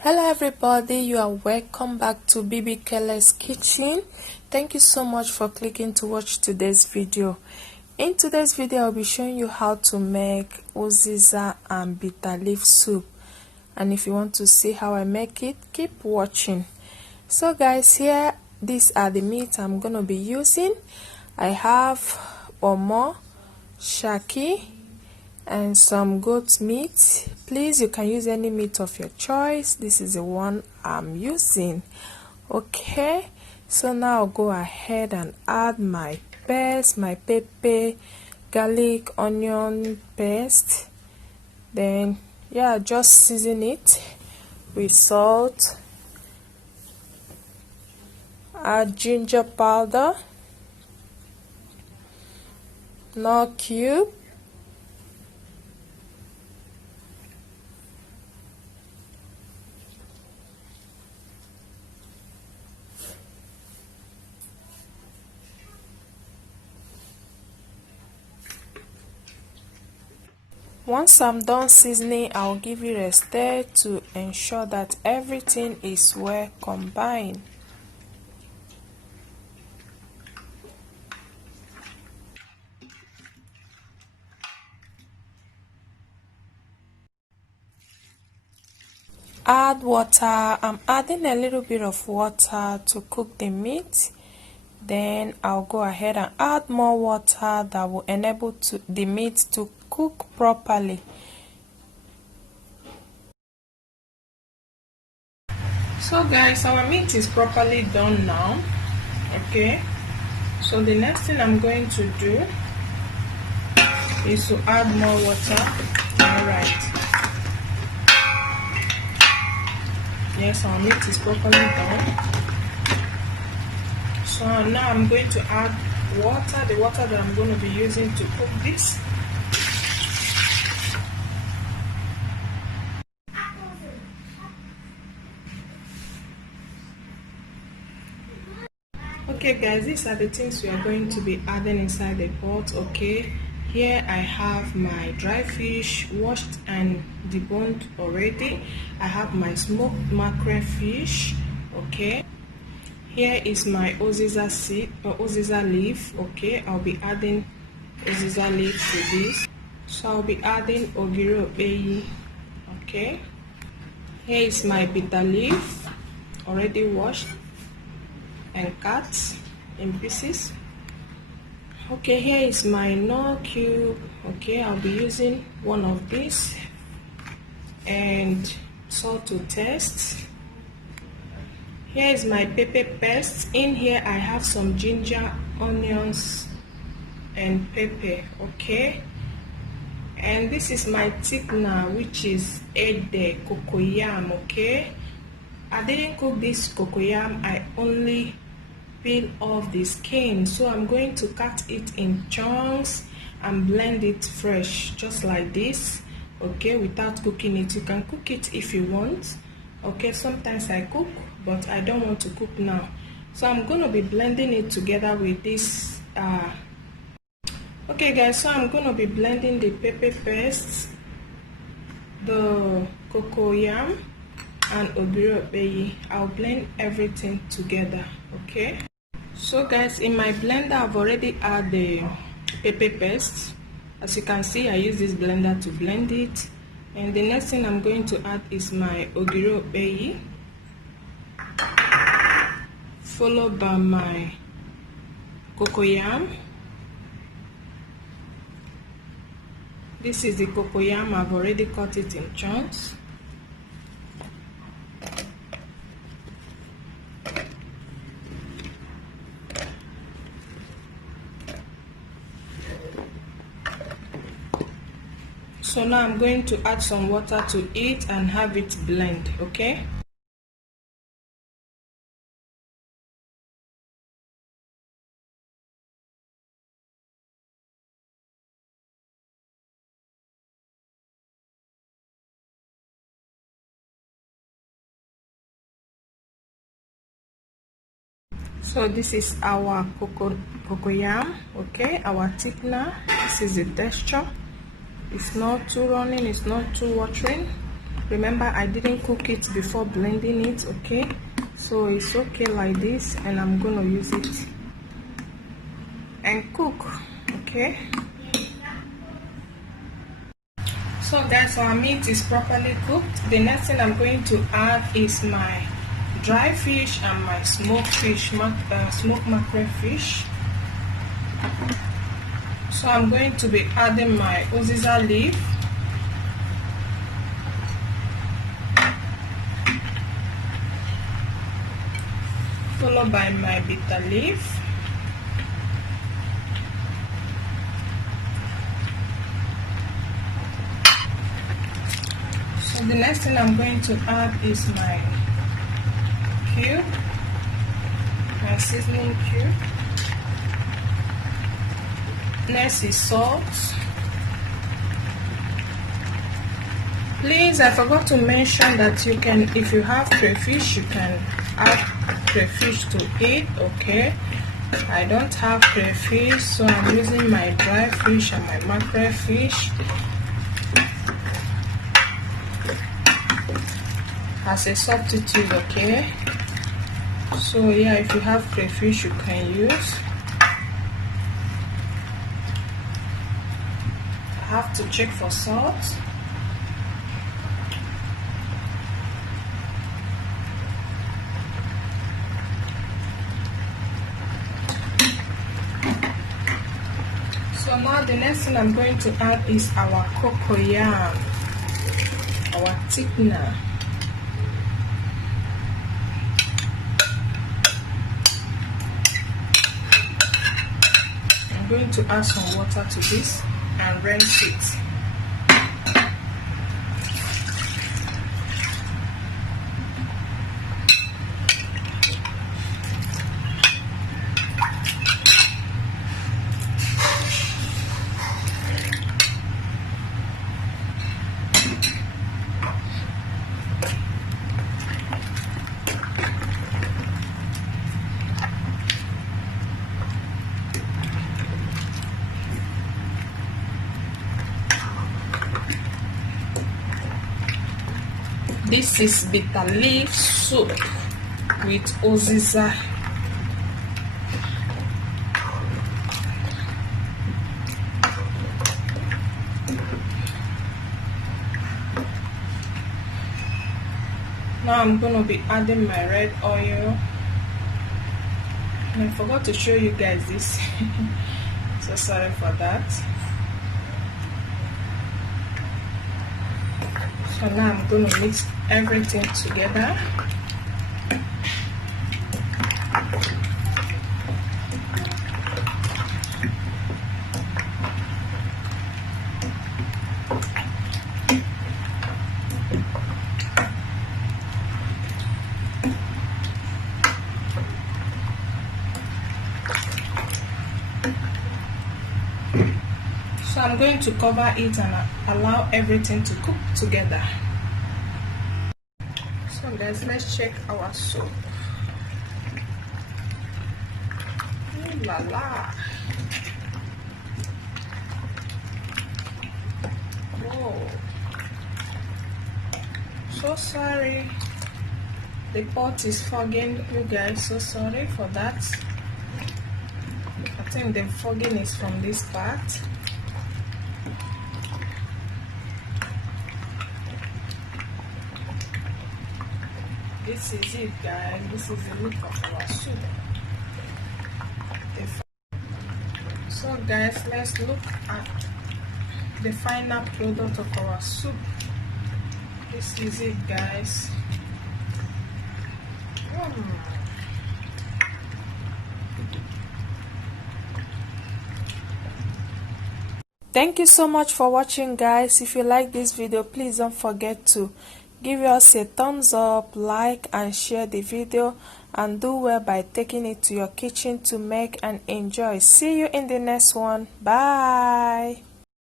Hello everybody, you are welcome back to Bbkelez Kitchen. Thank you so much for clicking to watch today's video. In today's video I'll be showing you how to make Uziza and BitterLeaf soup, and if you want to see how I make it, keep watching. So guys, here these are the meat I'm gonna be using. I have omo, shaki, and some goat meat. Please, you can use any meat of your choice. This is the one I'm using. Okay, so now I'll go ahead and add my paste, my pepper, garlic, onion paste. Then yeah, just season it with salt, add ginger powder, nut cube, once I'm done seasoning, I'll give it a stir to ensure that everything is well combined. Add water. I'm adding a little bit of water to cook the meat. Then I'll go ahead and add more water that will enable the meat to cook properly. So guys, our meat is properly done now. Okay, so the next thing I'm going to do is to add more water. Alright, yes, our meat is properly done. So now I'm going to add water, the water that I'm going to be using to cook this. Okay guys, these are the things we are going to be adding inside the pot. Okay, here I have my dry fish washed and deboned already. I have my smoked mackerel fish. Okay, here is my Uziza seed or Uziza leaf. Okay, I'll be adding Uziza leaf to this. So I'll be adding ogiri. Okay, here is my bitter leaf, already washed and cut in pieces. Okay, here is my nut cube. Okay, I'll be using one of these, and salt to taste. Here is my pepper paste. In here I have some ginger, onions, and pepper. Okay, and this is my thickener, which is cocoyam. Okay, I didn't cook this cocoyam, I only peel off the skin. So I'm going to cut it in chunks and blend it fresh, just like this. Okay, without cooking it. You can cook it if you want. Okay, sometimes I cook, but I don't want to cook now. So I'm going to be blending it together with this. Okay guys, so I'm going to be blending the pepper paste, the cocoyam, and ogiri. I'll blend everything together. Okay, so guys, in my blender I've already added the pepper paste. As you can see, I use this blender to blend it. And the next thing I'm going to add is my ogiri, followed by my cocoyam. This is the cocoyam. I've already cut it in chunks. So now I'm going to add some water to it and have it blend. Okay, so this is our cocoyam. Okay, our thickener. This is the texture. It's not too running, it's not too watering. Remember, I didn't cook it before blending it, okay? So it's okay like this, and I'm gonna use it and cook, okay? So guys, our meat is properly cooked. The next thing I'm going to add is my dry fish and my smoked fish, smoked mackerel fish. So I'm going to be adding my Uziza leaf, followed by my bitter leaf, so the next thing I'm going to add is my cube, my seasoning cube. Next is salt. Please, I forgot to mention that you can, if you have crayfish, you can add crayfish to it, okay? I don't have crayfish, so I'm using my dry fish and my mackerel fish as a substitute, okay? So yeah, if you have crayfish, you can use. I have to check for salt. So now the next thing I'm going to add is our cocoyam, our thickener. I'm going to add some water to this and rinse it. This is bitter leaf soup with Uziza. Now I'm going to be adding my red oil. And I forgot to show you guys this. So sorry for that. So now I'm going to mix everything together. So I'm going to cover it and allow everything to cook together. So guys, let's check our soup. Ooh la la. Whoa. So sorry. The pot is fogging, you guys. So sorry for that. I think the fogging is from this part. This is it, guys. This is the look of our soup. So guys, let's look at the final product of our soup. This is it, guys. Thank you so much for watching, guys. If you like this video, please don't forget to give us a thumbs up, like and share the video, and do well by taking it to your kitchen to make and enjoy. See you in the next one. Bye.